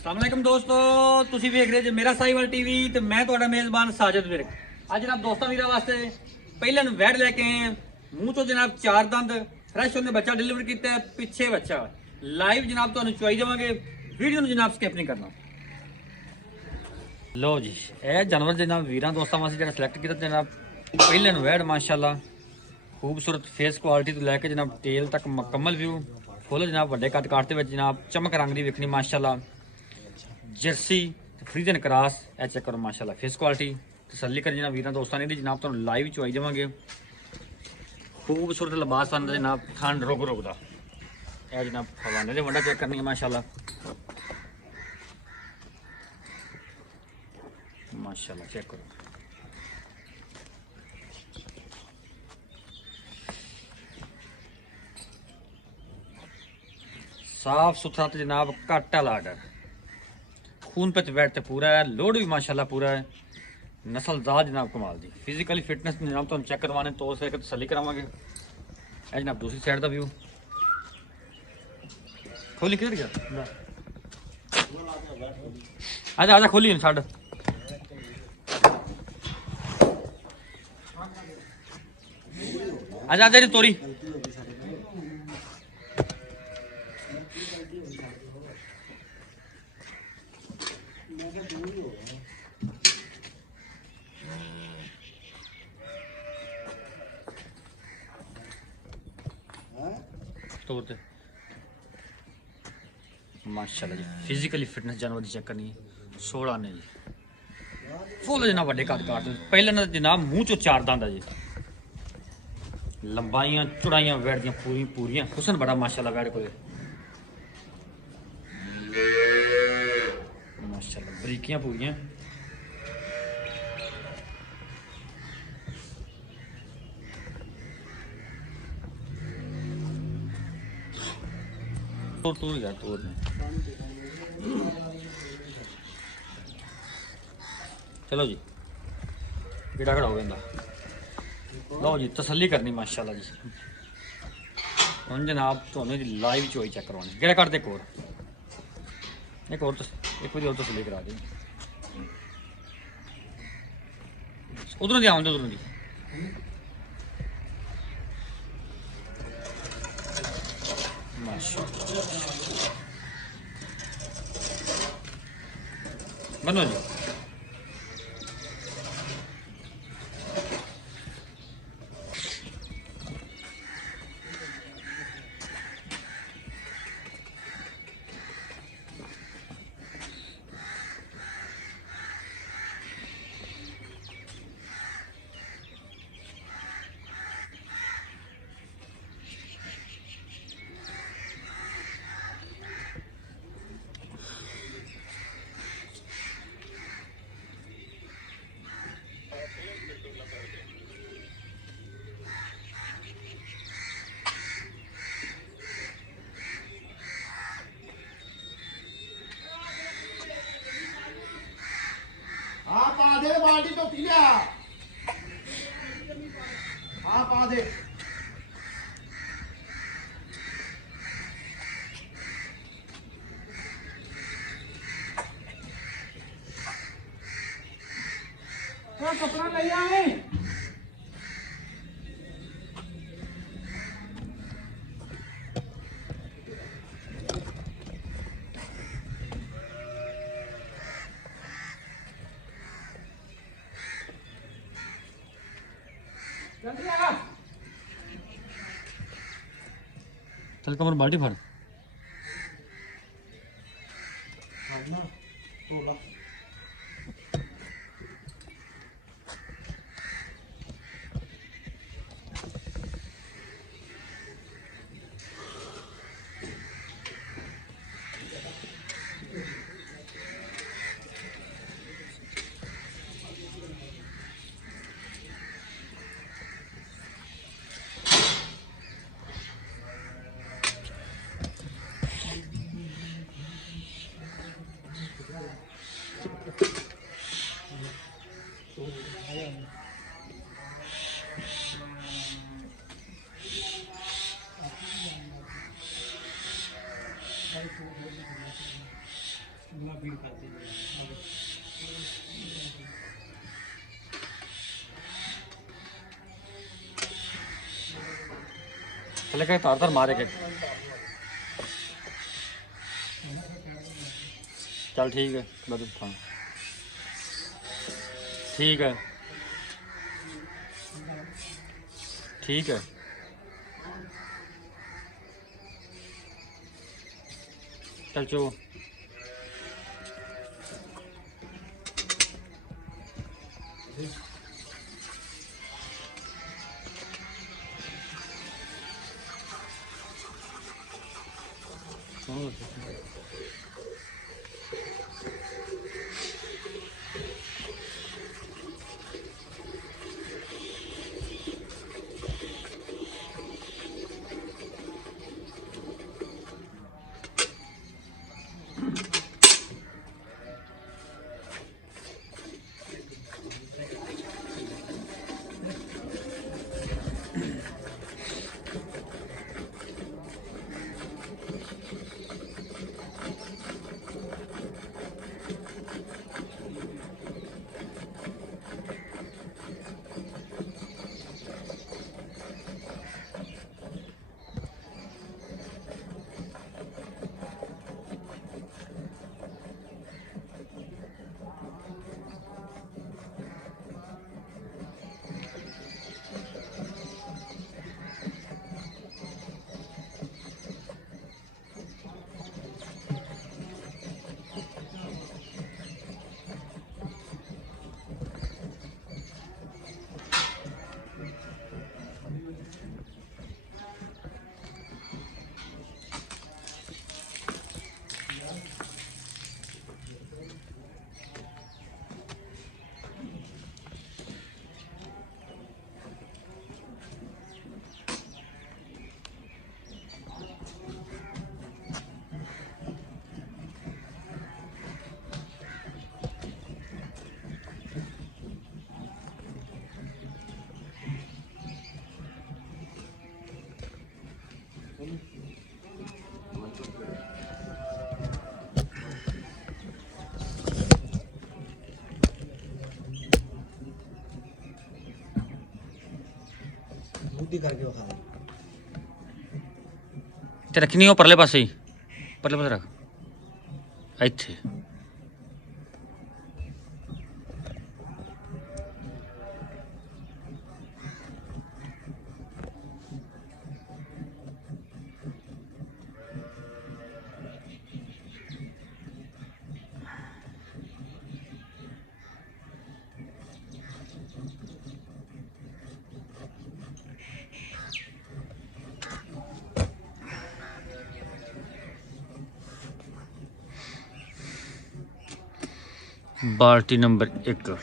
अस्सलामुअलैकुम दोस्तों, तुसी वेख रहे जे मेरा साहिवाल टीवी ते मैं तुहाडा मेज़बान साजिद विर्क। अज जनाब दोस्तों वीरा वास्ते पहले वैड लैके आए हैं। मूँह चो जनाब 4 दंद फ्रैश होने बच्चा डिलीवर किया है, पिछे बच्चा लाइव जनाब तुहानू चुवाई देवांगे। वीडियो जनाब स्किप नहीं करना। लो जी, यह जानवर जनाब वीर दोस्तों वास्ते जो सिलेक्ट किया जनाब पहले वैड माशाअल्लाह खूबसूरत फेस क्वालिटी तो लैके जनाब टेल तक मुकम्मल व्यू फुल जनाब वड्डे कद काट में जनाब चमक रंग की वेखनी माशाअल्लाह जर्सी फ्रीजन क्रॉस ए चेक करो माशाल्लाह फेस क्वालिटी तसल्ली कर जनाब वीर दोस्तों ने जनाब तुम लाइव चुवाई देवांगे। खूबसूरत लिबास आंदा जनाब ठंड रुक रुकदा ए जनाब हवाने दे वंडा चेक करनी है माशाल्लाह माशाल्लाह चेक करो। साफ सुथरा तो जनाब घट वाला आर्डर खून पे वैट तो पूरा है, लोड भी माशाल्लाह पूरा है, नस्लदार जनाब कमाल दी फिजिकली फिटनेस जनाब तो हम चेक करवाने तो उसे तसली करावे। जनाब दूसरी साइड का व्यू खोली किधर गया आजा आजा खोली छड़ आजा आजा तोरी तोड़ते माशाल्लाह जी फिजिकली फिटनेस जानवर की चेक करनी है 16 ने जी फुल जनाब वड्डे कद काट पहले ना जनाब मूँह चो 4 दंद है जी लंबाइयां चौड़ाइयां वैड़ दियां पूरी पूरियां हुसन बड़ा माशाल्लाह वैड़ को माशाल्लाह बरीकियां पूरियां तोड़ यार तोड़ चलो जी केड़ा खड़ा हो गया लो जी तसल्ली करनी माशाल्लाह जी हम जनाब तुहानू जी लाइव चोई चेक करवानी गेड़ा कट दे एक और एक बार और तसल्ली करा दी उधरों दी आउंदे उधरों दी बनो जी हाँ पा दे बाल्टी तो पी लिया। हाँ पा दे कपड़ा नहीं आए जल्दी आ चल कमर बाल्टी भर ना तोला चले के तार तार मारे के चल ठीक है बस उठा ठीक है ठीक है चल चो बुद्धि करके बखा ਤੇ ਰੱਖਣੀ ਉਹ ਪਰਲੇ ਪਾਸੇ ਹੀ ਪਰਲੇ ਪਾਸੇ ਰੱਖ ਇੱਥੇ बाल्टी नंबर 1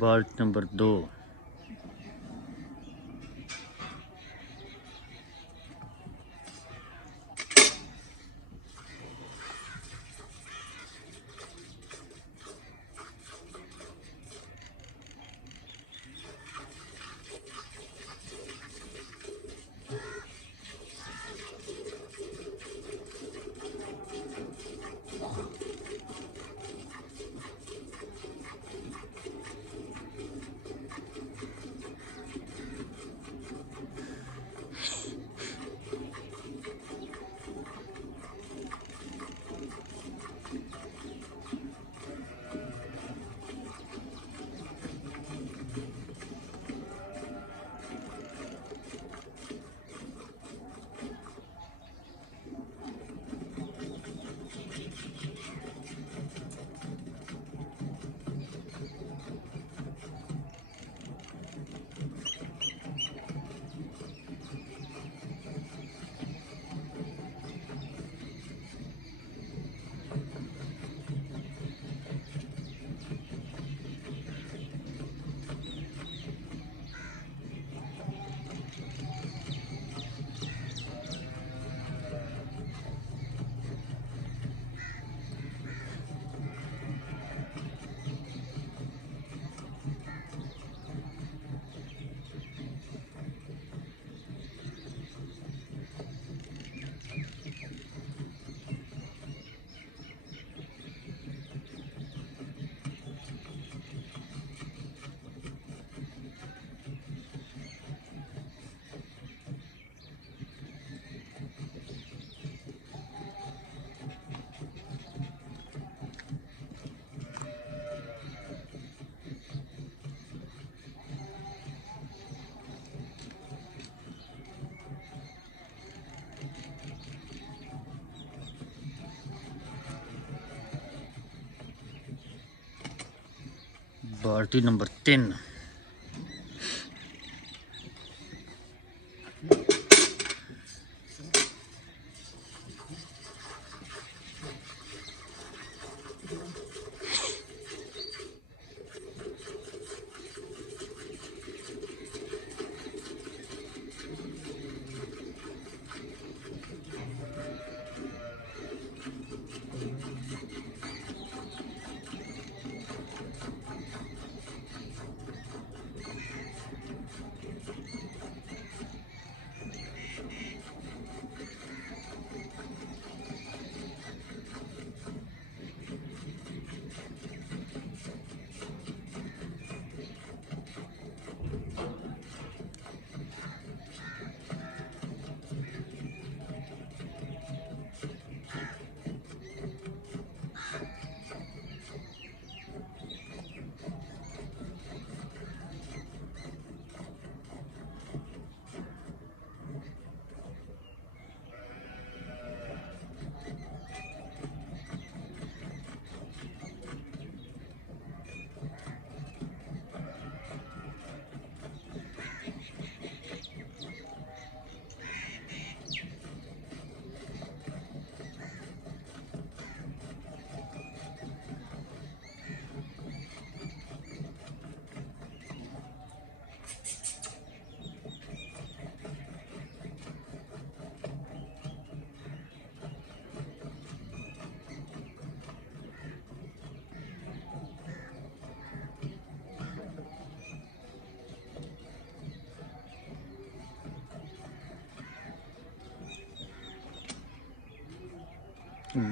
बाल्टी नंबर 2। बाल्टी नंबर 3।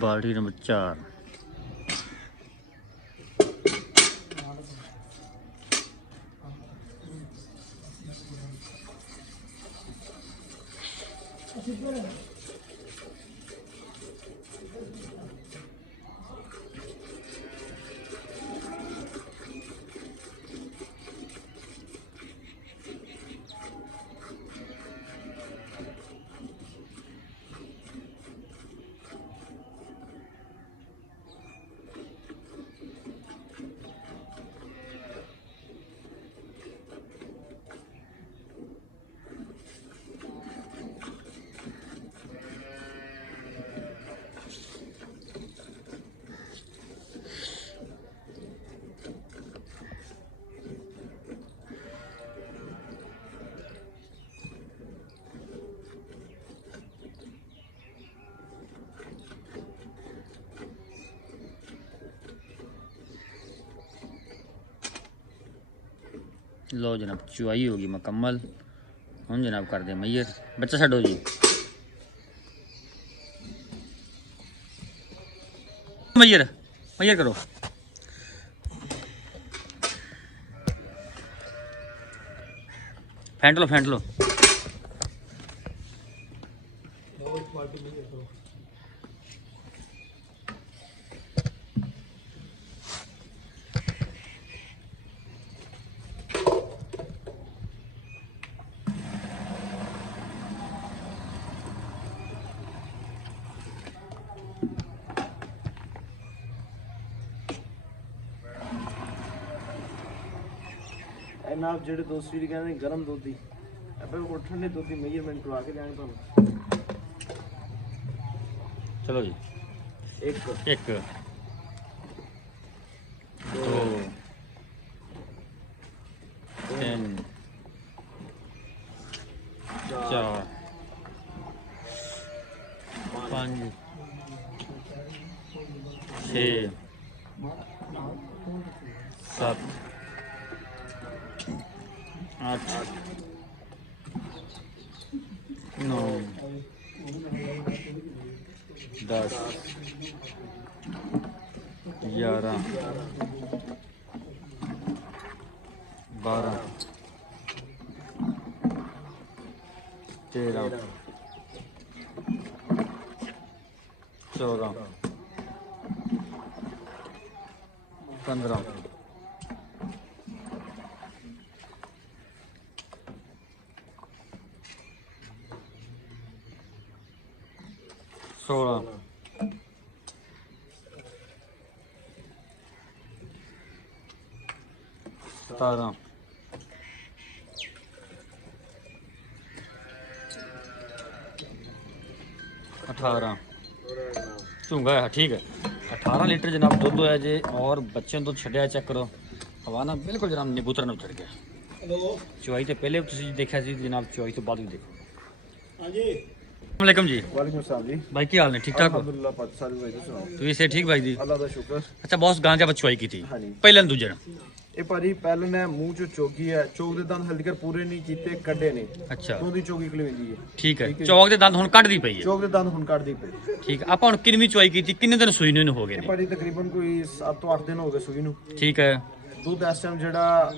बाल्टी नंबर 4। लो जनाब चुआई होगी मुकम्मल। हम जनाब कर दें मैयर, बच्चा छो जी। मैयर मैयर करो। फेंट लो फेंट लो। नाप जेडे दोस्त भी कहते हैं गरम दूध दी अब वो ठंडे दूध दी मेजरमेंट करवा के देंगे तुम। चलो जी। एक एक दो तीन चार पाँच छः सात आठ नौ 10 11 12 13 14 15 16 17 18 झूंगा है ठीक है 18 लीटर जनाब दुध होया जे और बच्चे दुध छड्या चेक करो हवा ना बिल्कुल जनाब नींबूतरा में चढ़ गया। चुवाई तो पहले तुसीं देखा सी जनाब चुवाई तो बाद भी देखो। हाँ जी वालेकुम जी। वालेकुम सलाम जी। भाई की हाल ने ठीक ठाक हो? अल्हम्दुलिल्लाह पाक सारी भाई सुनाओ। ਤੁਸੀਂ ਸੇ ਠੀਕ ਭਾਈ ਜੀ? अल्लाह दा शुक्र। ਅੱਛਾ ਬਹੁਤ ਗਾਂ ਜਾਂ ਚੁਆਈ ਕੀਤੀ ਹਾਂਜੀ। ਪਹਿਲਾਂ ਨੂੰ ਦੂਜੇ ਨੂੰ ਇਹ ਭਾਜੀ ਪਹਿਲਾਂ ਨੇ ਮੂੰਹ ਚ ਚੋਗੀ ਹੈ ਚੋਗ ਦੇ ਦੰਦ ਹਲਦੀ ਕਰ ਪੂਰੇ ਨਹੀਂ ਕੀਤੇ ਕੱਢੇ ਨੇ ਅੱਛਾ ਉਹਦੀ ਚੋਗੀ ਖਲਵੇਂਦੀ ਹੈ। ਠੀਕ ਹੈ ਚੌਕ ਦੇ ਦੰਦ ਹੁਣ ਕੱਢਦੀ ਪਈ ਹੈ ਚੋਗ ਦੇ ਦੰਦ ਹੁਣ ਕੱਢਦੀ ਪਈ। ਠੀਕ ਹੈ ਆਪਾਂ ਹੁਣ ਕਿੰਨੀ ਚੁਆਈ ਕੀਤੀ ਕਿੰਨੇ ਦਿਨ ਸੂਈ ਨੂੰ ਹੋ ਗਏ ਇਹ ਨੇ? ਭਾਜੀ ਤਕਰੀਬਨ ਕੋਈ 7 ਤੋਂ 8 ਦਿਨ ਹੋ ਗਏ ਸੂਈ ਨੂੰ। ਠੀਕ ਹੈ ਦੁੱਧ ਇਸ ਟਾਈਮ ਜਿਹੜਾ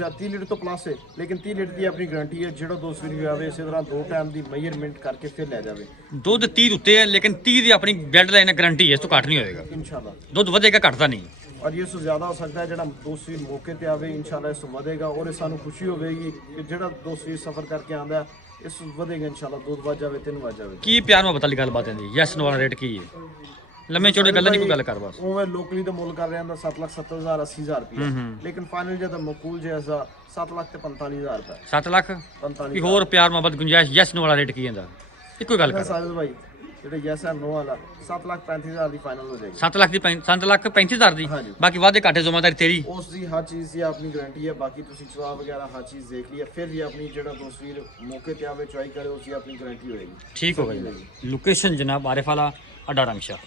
30 ਲੀਟਰ ਤੋਂ ਪਲੱਸ ਹੈ ਲੇਕਿਨ 30 ਲੀਟਰ ਦੀ ਆਪਣੀ ਗਾਰੰਟੀ ਹੈ ਜਿਹੜਾ ਦੋ ਸੂਈ ਵੀ ਆਵੇ ਇਸੇ ਤਰ੍ਹਾਂ ਦੋ ਟਾਈਮ ਦੀ ਮੇਜਰਮੈਂਟ ਕਰਕੇ ਫਿਰ ਲੈ ਜਾਵੇ ਦੁੱਧ 30 ਉੱਤੇ ਹੈ ਲੇਕਿਨ 30 ਦੀ ਆਪਣੀ ਬੈਡ ਲਾਈਨ ਗਾਰੰਟੀ ਹੈ ਇਸ ਤੋਂ ਘੱਟ ਨਹੀਂ ਹੋਏਗਾ इंशाल्लाह। ਦੁੱਧ ਵਧੇਗਾ ਘਟਦਾ ਨਹੀਂ और ये सो ज्यादा हो सकता है ਜਿਹੜਾ ਦੋਸਰੀ ਮੌਕੇ ਤੇ ਆਵੇ इंशाल्लाह ਇਸ ਤੋਂ ਵਧੇਗਾ ਔਰ ਇਹ ਸਾਨੂੰ ਖੁਸ਼ੀ ਹੋਵੇਗੀ ਕਿ ਜਿਹੜਾ ਦੋਸਰੀ ਸਫਰ ਕਰਕੇ ਆਂਦਾ ਇਸ ਤੋਂ ਵਧੇਗਾ इंशाल्लाह दूध ਵੱਜ ਜਾਵੇ 3 ਵੱਜ ਜਾਵੇ। ਕੀ ਪਿਆਰ ਮੁਹੱਬਤ ਵਾਲੀ ਗੱਲਬਾਤ ਹੈ ਜੀ ਯੈਸ ਨੋ ਵਾਲਾ ਰੇਟ ਕੀ ਹੈ ਲੰਮੇ ਚੌੜੇ ਗੱਲਾਂ ਨਹੀਂ ਕੋਈ ਗੱਲ ਕਰ ਬਸ ਉਵੇਂ ਲੋਕਲੀ ਦਾ ਮੁੱਲ ਕਰ ਰਿਹਾ ਹੁੰਦਾ 7,70,000 80,000 ਰੁਪਏ ਲੇਕਿਨ ਫਾਈਨਲ ਜਦੋਂ ਮਕੂਲ ਜੈਸਾ 7,45,000 ਰੁਪਏ 7 ਲੱਖ 45 ਕੀ ਹੋਰ ਪਿਆਰ ਮੁਹੱਬਤ ਗੁੰਜਾਇਸ਼ ਯੈਸ ਨੋ ਵਾਲਾ ਰੇਟ ਕੀ ਹੁੰਦਾ ਇੱਕੋ ਹੀ ਗੱਲ ਕਰ ਸਾਹਿਲ ਭਾਈ ਜਿਹੜੇ ਯੈਸ ਐਂਡ ਨੋ ਵਾਲਾ 7,35,000 ਦੀ ਫਾਈਨਲ ਹੋ ਜਾਏਗੀ। 7 ਲੱਖ ਦੀ 7 ਲੱਖ 35,000 ਦੀ ਹਾਂਜੀ। ਬਾਕੀ ਵਾਧੇ ਘਾਟੇ ਜ਼ਿੰਮੇਵਾਰੀ ਤੇਰੀ ਉਸ ਦੀ ਹਰ ਚੀਜ਼ ਦੀ ਆਪਣੀ ਗਾਰੰਟੀ ਹੈ ਬਾਕੀ ਤੁਸੀਂ ਚੁਆ ਵਗੈਰਾ ਹਰ ਚੀਜ਼ ਦੇਖ ਲਈ ਹੈ ਫਿਰ ਵੀ ਆਪਣੀ ਜਿਹੜਾ ਦੋਸਰੀ ਮੌਕੇ ਤੇ ਆਵੇ ਚੁਆਈ ਕਰੇ ਉਸ ਦੀ ਆਪਣੀ ਗਾਰੰਟੀ ਹੋਏਗੀ। ਠੀਕ ਹੋ ਗਈ ਲੋकेशन जनाब आरिफ वाला अड्डा रंगशाह।